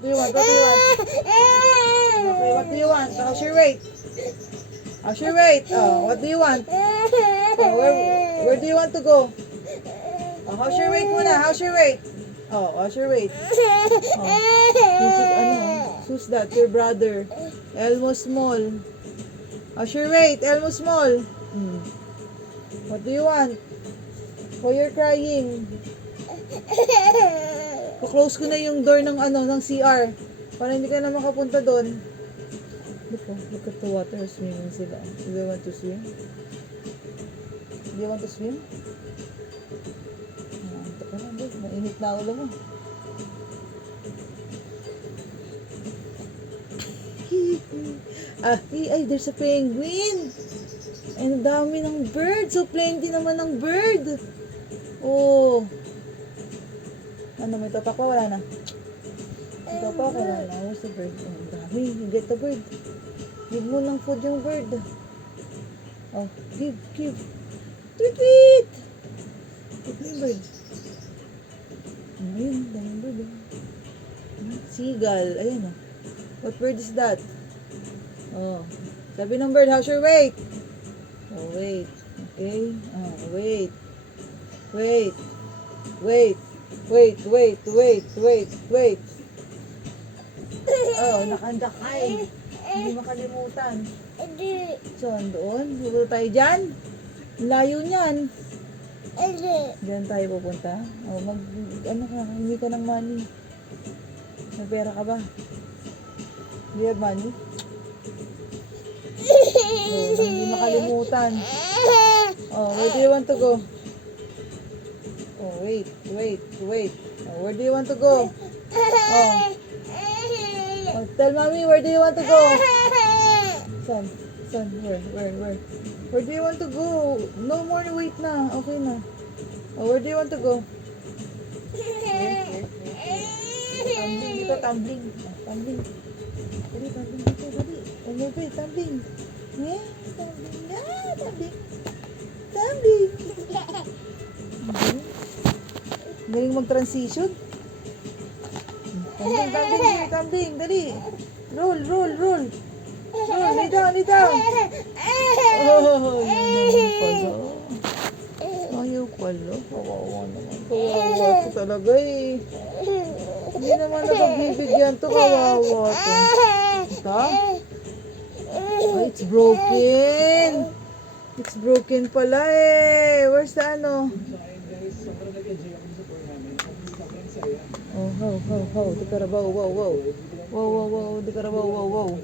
What do you want? What do you want? Okay, what do you want? How's your weight? How's your weight? Oh, what do you want? Oh, where do you want to go? Oh, how's your weight muna? How's your weight? Oh, how's your weight? Oh, who's that? Your brother. Elmo Small. How's your weight? Elmo Small. What do you want? Why you're crying? Close ko na yung door ng ng CR para hindi ka na makapunta doon. Look at the water, swimming sila. Do they want to swim? Do you want to swim? Taka na, babe. Mainit na ulo mo. Ay, there's a penguin. And dami ng bird. So plenty naman ng bird. Oh. Ano, may tapak pa? Wala na. May tapak, wala na. Where's the bird? Oh, dami. You get the bird. Give mo ng food yung bird. Oh, give. Tweet! Give me yung bird. Ayun, daming bird. Seagull. Ayun oh. What bird is that? Oh. Sabi ng bird, how's your weight? Oh, wait. Okay. Oh, wait. Oh, nakandakay. Hindi makalimutan. Saan doon? Pupunta tayo dyan? Layo niyan. Diyan tayo pupunta? Oh, hindi ka ng money. May pera ka ba? Do you have money? Oh, hindi makalimutan. Oh, where do you want to go? Oh, wait. Oh, where do you want to go? Oh, tell mommy, where do you want to go? Son, where? Where do you want to go? No more wait na. Okay na. Oh, where do you want to go? Tumbling dito, tumbling. Tumbling. Dali, tumbling dito, dali. Oh, my God, tumbling. Tumbling. Galing mag-transition. Tumbling, dali. Roll. Lay down. Oh, ayaw pala. Kawawa naman. Kawawa to talaga eh. Hindi naman napagbibigyan to. Kawawa to. Ito? Oh, it's broken. It's broken pala eh. Where's the ano? Oh, how. Di ka rabaw, wow. Wow. Di ka rabaw, wow.